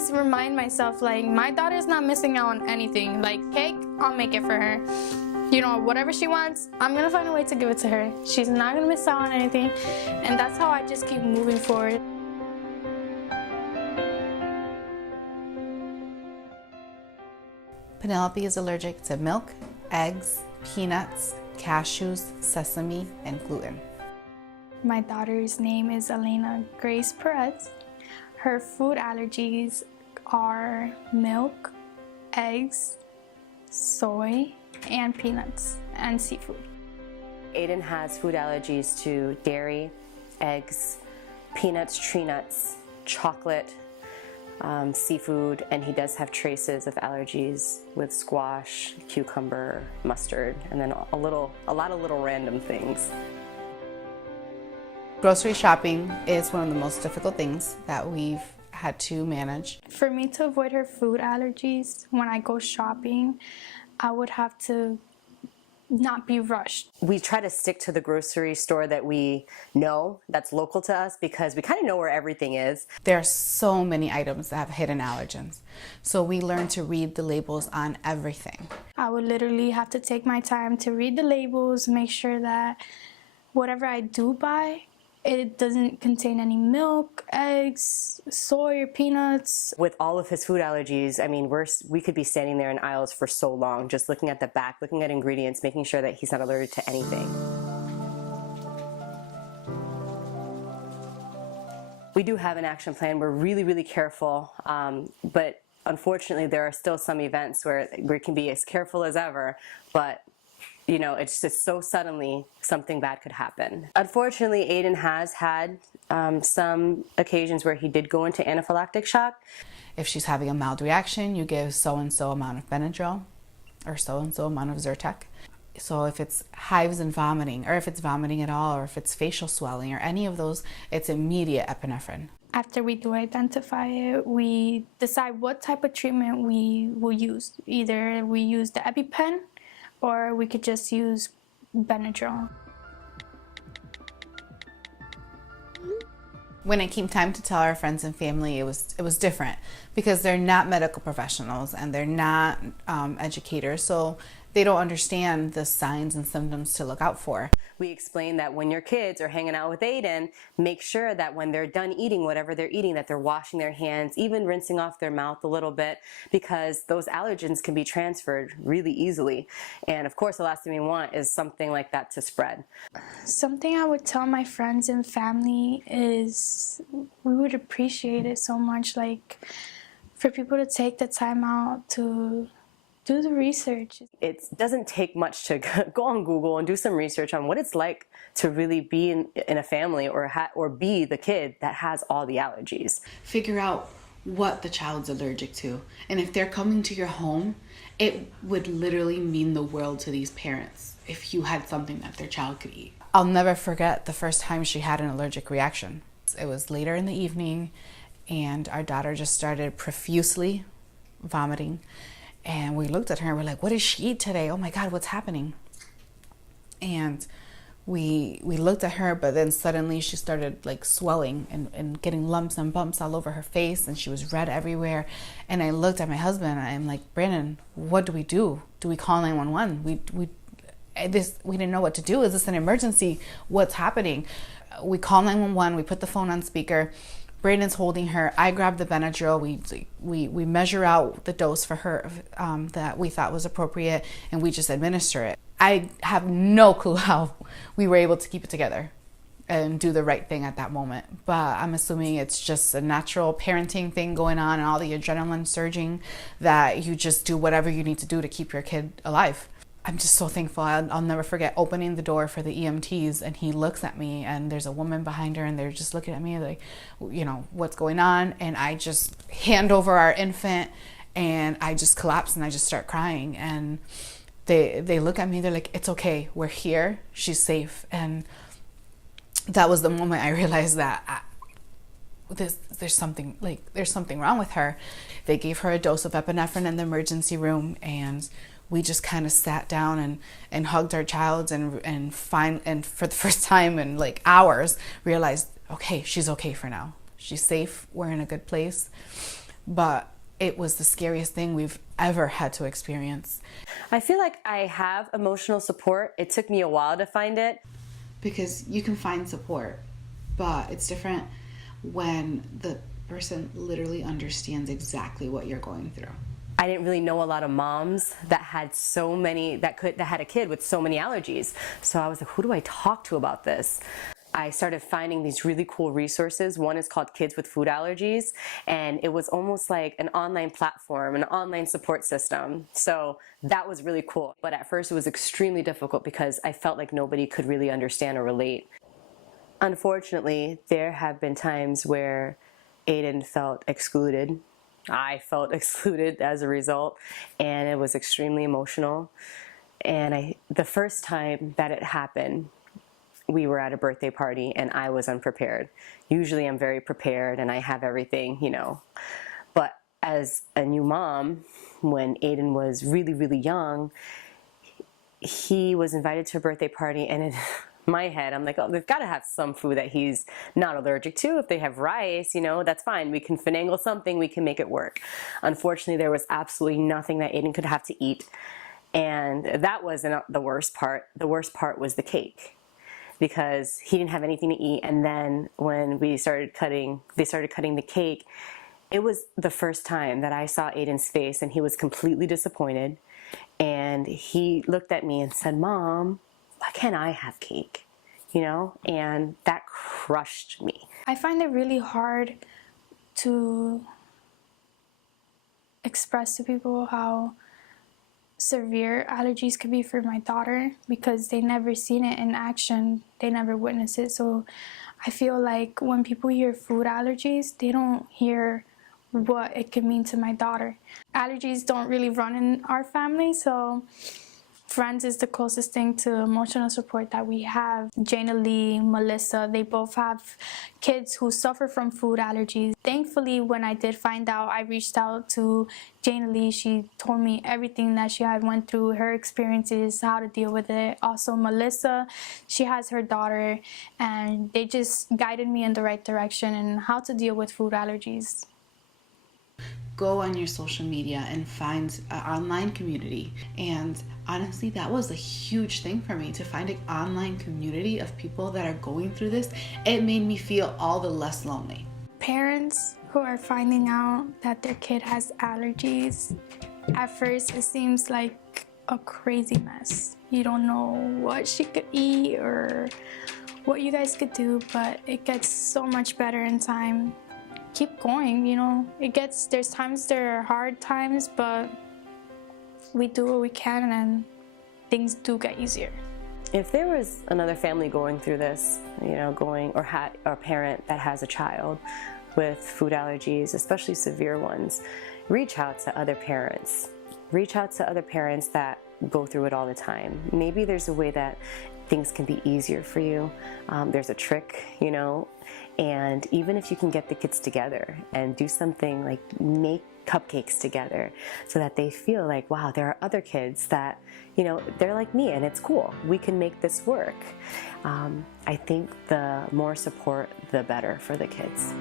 always remind myself, like, my daughter's not missing out on anything. Like, cake, I'll make it for her. You know, whatever she wants, I'm gonna find a way to give it to her. She's not gonna miss out on anything. And that's how I just keep moving forward. Penelope is allergic to milk, eggs, peanuts, cashews, sesame, and gluten. My daughter's name is Elena Grace Perez. Her food allergies are milk, eggs, soy, and peanuts, and seafood. Aiden has food allergies to dairy, eggs, peanuts, tree nuts, chocolate, seafood, and he does have traces of allergies with squash, cucumber, mustard, and then a lot of little random things. Grocery shopping is one of the most difficult things that we've had to manage. For me to avoid her food allergies, when I go shopping, I would have to not be rushed. We try to stick to the grocery store that we know, that's local to us, because we kind of know where everything is. There are so many items that have hidden allergens. So we learn to read the labels on everything. I would literally have to take my time to read the labels, make sure that whatever I do buy, it doesn't contain any milk, eggs, soy, or peanuts. With all of his food allergies, I mean, we could be standing there in aisles for so long, just looking at the back, looking at ingredients, making sure that he's not allergic to anything. We do have an action plan. We're really, really careful, but unfortunately, there are still some events where we can be as careful as ever, but you know, it's just so suddenly something bad could happen. Unfortunately, Aiden has had some occasions where he did go into anaphylactic shock. If she's having a mild reaction, you give so-and-so amount of Benadryl or so-and-so amount of Zyrtec. So if it's hives and vomiting, or if it's vomiting at all, or if it's facial swelling, or any of those, it's immediate epinephrine. After we do identify it, we decide what type of treatment we will use. Either we use the EpiPen, or we could just use Benadryl. When it came time to tell our friends and family, it was different because they're not medical professionals and they're not educators, so they don't understand the signs and symptoms to look out for. We explain that when your kids are hanging out with Aiden, make sure that when they're done eating whatever they're eating, that they're washing their hands, even rinsing off their mouth a little bit, because those allergens can be transferred really easily. And of course, the last thing we want is something like that to spread. Something I would tell my friends and family is we would appreciate it so much, like for people to take the time out to do the research. It doesn't take much to go on Google and do some research on what it's like to really be in a family or be the kid that has all the allergies. Figure out what the child's allergic to. And if they're coming to your home, it would literally mean the world to these parents if you had something that their child could eat. I'll never forget the first time she had an allergic reaction. It was later in the evening and our daughter just started profusely vomiting. And we looked at her and we're like, what did she eat today? Oh my God, what's happening? And we looked at her, but then suddenly she started like swelling and getting lumps and bumps all over her face, and she was red everywhere. And I looked at my husband and I'm like, Brandon, what do we do? Do we call 911? We didn't know what to do. Is this an emergency? What's happening? We call 911, we put the phone on speaker. Brandon's holding her. I grab the Benadryl. We measure out the dose for her that we thought was appropriate, and we just administer it. I have no clue how we were able to keep it together and do the right thing at that moment. But I'm assuming it's just a natural parenting thing going on and all the adrenaline surging that you just do whatever you need to do to keep your kid alive. I'm just so thankful. I'll never forget opening the door for the EMTs, and he looks at me and there's a woman behind her and they're just looking at me like, you know, what's going on? And I just hand over our infant and I just collapse and I just start crying. And they look at me, they're like, it's okay, we're here, she's safe. And that was the moment I realized that there's something wrong with her. They gave her a dose of epinephrine in the emergency room, and we just kind of sat down and hugged our child and for the first time in like hours realized, okay, she's okay for now. She's safe. We're in a good place. but it was the scariest thing we've ever had to experience. I feel like I have emotional support. It took me a while to find it. Because you can find support, but it's different when the person literally understands exactly what you're going through. I didn't really know a lot of moms that had so many, that had a kid with so many allergies. So I was like, who do I talk to about this? I started finding these really cool resources. One is called Kids with Food Allergies, and it was almost like an online platform, an online support system. So that was really cool. But at first it was extremely difficult because I felt like nobody could really understand or relate. Unfortunately, there have been times where Aiden felt excluded. I felt excluded as a result, and it was extremely emotional. And the first time that it happened, we were at a birthday party and I was unprepared. Usually I'm very prepared and I have everything, you know. But as a new mom, when Aiden was really, really young, he was invited to a birthday party, and in my head, I'm like, oh, they've got to have some food that he's not allergic to. If they have rice, you know, that's fine. We can finagle something, we can make it work. Unfortunately, there was absolutely nothing that Aiden could have to eat. And that wasn't the worst part. The worst part was the cake, because he didn't have anything to eat. And then when they started cutting the cake, it was the first time that I saw Aiden's face, and he was completely disappointed. And he looked at me and said, Mom, why can't I have cake? You know, and that crushed me. I find it really hard to express to people how severe allergies could be for my daughter, because they never seen it in action, they never witnessed it. So I feel like when people hear food allergies, they don't hear what it could mean to my daughter. Allergies don't really run in our family, so friends is the closest thing to emotional support that we have. Jana Lee, Melissa, they both have kids who suffer from food allergies. Thankfully, when I did find out, I reached out to Jana Lee. She told me everything that she had went through, her experiences, how to deal with it. Also, Melissa, she has her daughter, and they just guided me in the right direction in how to deal with food allergies. Go on your social media and find an online community. And honestly, that was a huge thing for me, to find an online community of people that are going through this. It made me feel all the less lonely. Parents who are finding out that their kid has allergies, at first it seems like a crazy mess. You don't know what she could eat or what you guys could do, but it gets so much better in time. Keep going, you know. There's times there are hard times, but we do what we can and things do get easier. If there was another family going through this, you know, or a parent that has a child with food allergies, especially severe ones, reach out to other parents. Reach out to other parents that go through it all the time. Maybe there's a way that things can be easier for you. There's a trick, you know, and even if you can get the kids together and do something like make cupcakes together so that they feel like, wow, there are other kids that, you know, they're like me and it's cool. We can make this work. I think the more support, the better for the kids.